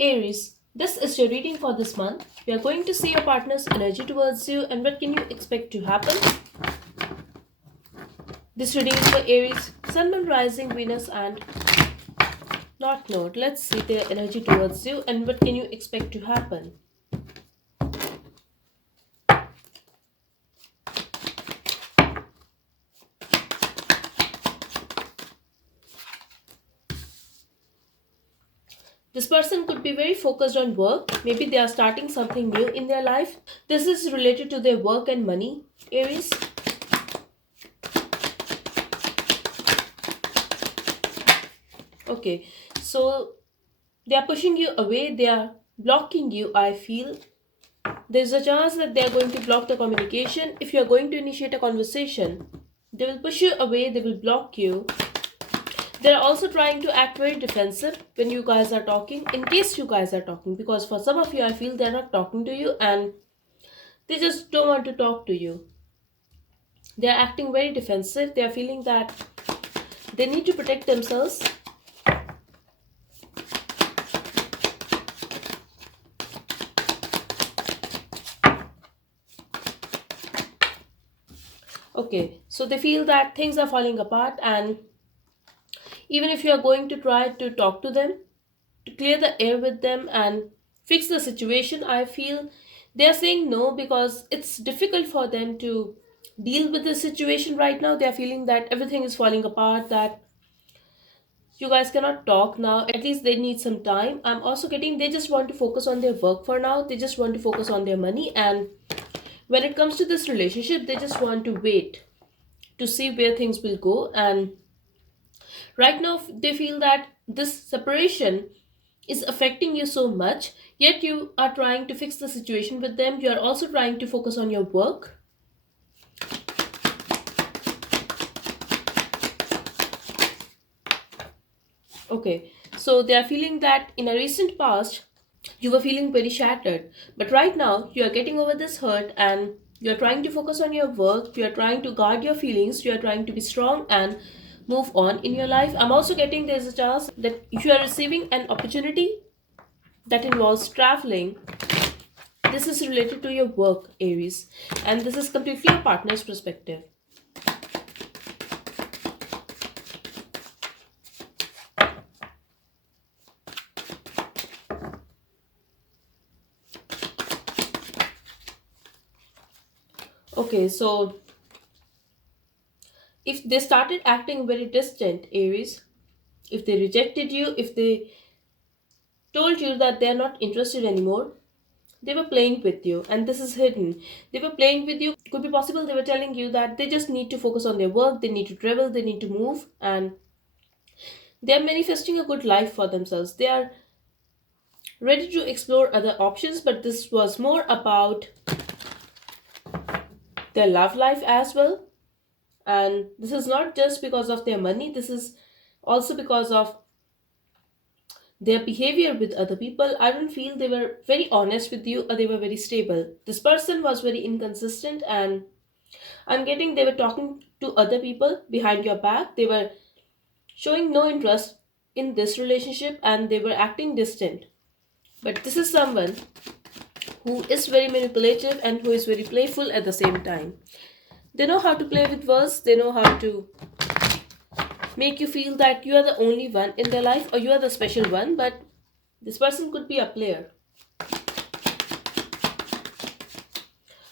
Aries, this is your reading for this month. We are going to see your partner's energy towards you and what can you expect to happen. This reading is for Aries, Sun, Moon, Rising, Venus, and North Node. Let's see their energy towards you and what can you expect to happen. This person could be very focused on work. Maybe they are starting something new in their life. This is related to their work and money, Aries. Okay, so they are pushing you away, they are blocking you, I feel. There's a chance that they are going to block the communication. If you are going to initiate a conversation, they will push you away, they will block you. They're also trying to act very defensive when you guys are talking, in case you guys are talking, because for some of you, I feel they're not talking to you and they just don't want to talk to you. They're acting very defensive. They're feeling that they need to protect themselves. Okay, so they feel that things are falling apart, and even if you are going to try to talk to them, to clear the air with them and fix the situation, I feel they are saying no because it's difficult for them to deal with the situation right now. They are feeling that everything is falling apart, that you guys cannot talk now. At least they need some time. I'm also getting they just want to focus on their work for now. They just want to focus on their money. And when it comes to this relationship, they just want to wait to see where things will go. And right now, they feel that this separation is affecting you so much, yet you are trying to fix the situation with them. You are also trying to focus on your work. Okay, so they are feeling that in a recent past, you were feeling very shattered, but right now you are getting over this hurt and you are trying to focus on your work. You are trying to guard your feelings. You are trying to be strong and move on in your life. I'm also getting there's a chance that if you are receiving an opportunity that involves traveling, this is related to your work, Aries, and this is completely your partner's perspective. Okay, so if they started acting very distant, Aries, if they rejected you, if they told you that they're not interested anymore, they were playing with you, and this is hidden. They were playing with you. Could be possible they were telling you that they just need to focus on their work, they need to travel, they need to move, and they're manifesting a good life for themselves. They are ready to explore other options, but this was more about their love life as well. And this is not just because of their money, this is also because of their behavior with other people. I don't feel they were very honest with you or they were very stable. This person was very inconsistent, and I'm getting they were talking to other people behind your back. They were showing no interest in this relationship and they were acting distant. But this is someone who is very manipulative and who is very playful at the same time. They know how to play with words, they know how to make you feel that you are the only one in their life or you are the special one, but this person could be a player.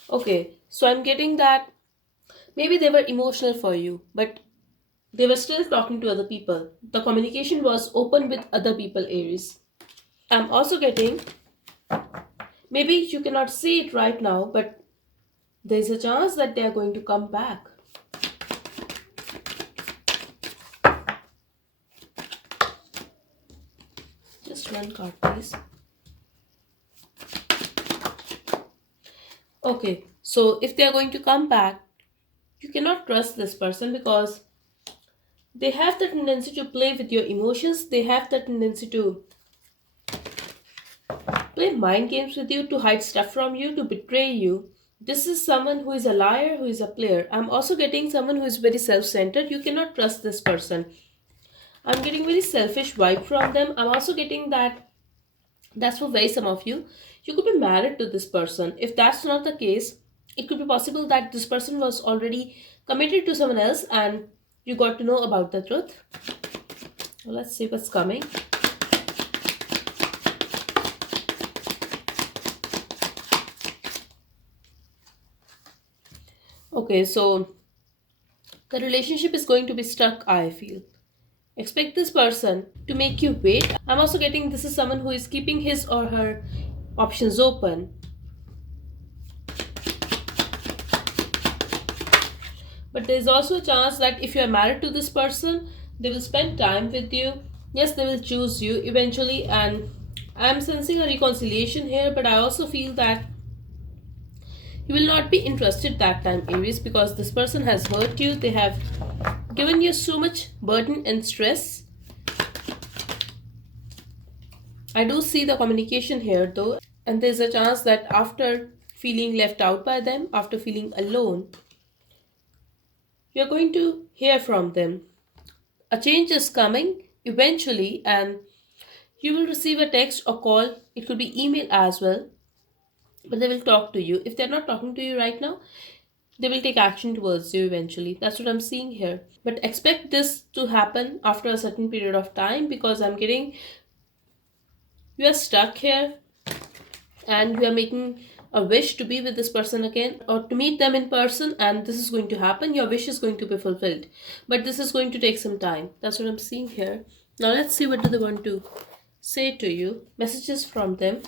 Okay, so I'm getting that maybe they were emotional for you, but they were still talking to other people. The communication was open with other people, Aries. I'm also getting maybe you cannot see it right now, but there's a chance that they are going to come back. Just one card, please. Okay, so if they are going to come back, you cannot trust this person because they have the tendency to play with your emotions. They have the tendency to play mind games with you, to hide stuff from you, to betray you. This is someone who is a liar, who is a player. I'm also getting someone who is very self centered. You cannot trust this person. I'm getting very selfish vibe from them. I'm also getting that That's for very some of you. You could be married to this person. If that's not the case, it could be possible that this person was already committed to someone else and you got to know about the truth. Well, let's see what's coming. Okay, so the relationship is going to be stuck, I feel. Expect this person to make you wait. I'm also getting this is someone who is keeping his or her options open. But there's also a chance that if you are married to this person, they will spend time with you. Yes, they will choose you eventually, and I'm sensing a reconciliation here, but I also feel that you will not be interested that time, Aries, because this person has hurt you. They have given you so much burden and stress. I do see the communication here though, and there's a chance that after feeling left out by them, after feeling alone, you're going to hear from them. A change is coming eventually, and you will receive a text or call. It could be email as well, but they will talk to you. If they're not talking to you right now, they will take action towards you eventually. That's what I'm seeing here. But expect this to happen after a certain period of time, because I'm getting you are stuck here and you are making a wish to be with this person again or to meet them in person, and this is going to happen. Your wish is going to be fulfilled, but this is going to take some time. That's what I'm seeing here. Now let's see what do they want to say to you. Messages from them.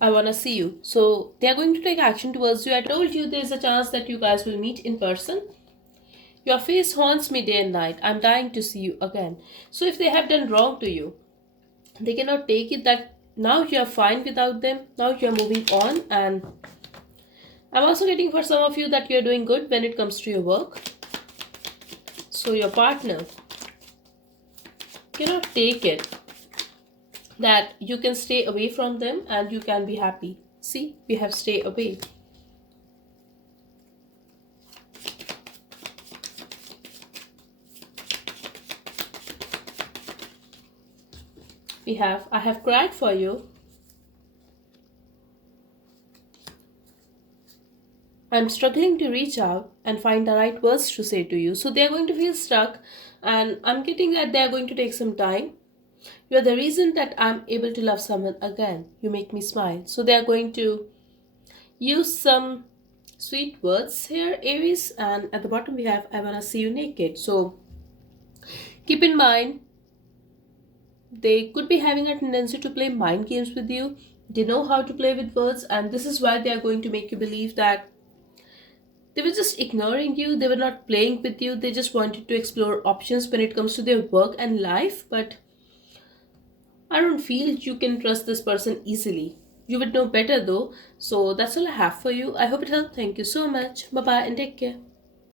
I want to see you. So they are going to take action towards you. I told you there's a chance that you guys will meet in person. Your face haunts me day and night. I'm dying to see you again. So if they have done wrong to you, they cannot take it that now you are fine without them. Now you are moving on. And I'm also getting for some of you that you're doing good when it comes to your work. So your partner cannot take it that you can stay away from them and you can be happy. See, we have stay away. We have I have cried for you. I'm struggling to reach out and find the right words to say to you. So they're going to feel stuck, and I'm getting that they're going to take some time. You're the reason that I'm able to love someone again. You make me smile. So they're going to use some sweet words here, Aries, and at the bottom we have I wanna see you naked. So keep in mind they could be having a tendency to play mind games with you. They know how to play with words, and this is why they are going to make you believe that they were just ignoring you, they were not playing with you, they just wanted to explore options when it comes to their work and life. But I don't feel you can trust this person easily. You would know better though. So that's all I have for you. I hope it helped. Thank you so much. Bye bye and take care.